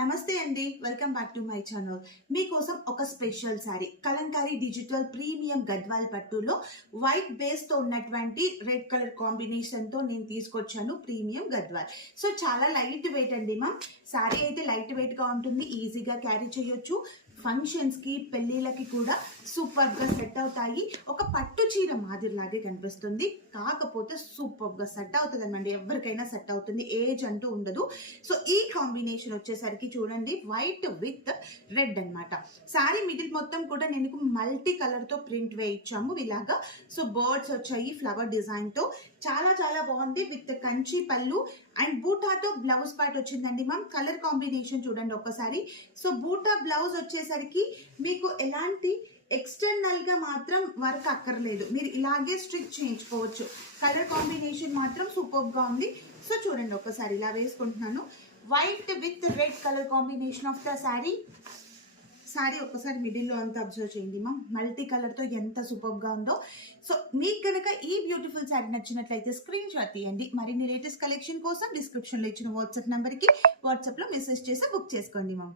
నమస్తే అండి, welcome back to my channel. మీకోసం ఒక special sari Kalamkari digital premium Gadwal పట్టులో వైట్ బేస్ తో ఉన్నటువంటి రెడ్ కలర్ కాంబినేషన్ తో నేను తీసుకొచ్చాను. ప్రీమియం గద్వాల్. సో చాలా లైట్ వెయిట్ అండి మా శారీ అయితే లైట్ వెయిట్ గా ఉంటుంది, ఈజీగా క్యారీ చేయొచ్చు. ఫంక్షన్స్ కి పెళ్లిళ్ళకి కూడా సూపర్ గా సెట్ అవుతాయి. ఒక పట్టు చీర మాదిరిలాగే కనిపిస్తుంది, కాకపోతే సూపర్ గా సెట్ అవుతుంది అన్నమాట. ఎవరికైనా సెట్ అవుతుంది, ఏజ్ అంటూ ఉండదు. సో ఈ కాంబినేషన్ వచ్చేసరికి చూడండి, వైట్ విత్ రెడ్ అన్నమాట. శారీ మిడిల్ మొత్తం కూడా నేను మల్టీ కలర్ తో ప్రింట్ వేయించాము ఇలాగా. సో బర్డ్స్ వచ్చాయి ఫ్లవర్ డిజైన్ తో, చాలా చాలా బాగుంది. విత్ కంచి పళ్ళు అండ్ బూటాతో బ్లౌజ్ పార్ట్ వచ్చిందండి మ్యామ్. కలర్ కాంబినేషన్ చూడండి ఒక్కసారి. సో బూటా బ్లౌజ్ వచ్చేసరికి మీకు ఎలాంటి ఎక్స్టర్నల్ గా మాత్రం వర్క్ అక్కర్లేదు, మీరు ఇలాగే స్టిచ్ చేయించుకోవచ్చు. కలర్ కాంబినేషన్ మాత్రం సూపర్ గా ఉంది. సో చూడండి ఒక్కసారి ఇలా వేసుకుంటున్నాను. White with red colour combination of the sari. Sari ఒక్కసారి మిడిల్లో అంతా అబ్జర్వ్ చేయండి మా, మల్టీ కలర్తో ఎంత సూపర్గా ఉందో. సో మీకు కనుక ఈ బ్యూటిఫుల్ శారీ నచ్చినట్లయితే స్క్రీన్ షాట్ తీయండి. మరిన్ని లేటెస్ట్ కలెక్షన్ కోసం డిస్క్రిప్షన్లో ఇచ్చిన వాట్సాప్ నెంబర్కి వాట్సాప్లో మెసేజ్ చేసి బుక్ చేసుకోండి మా.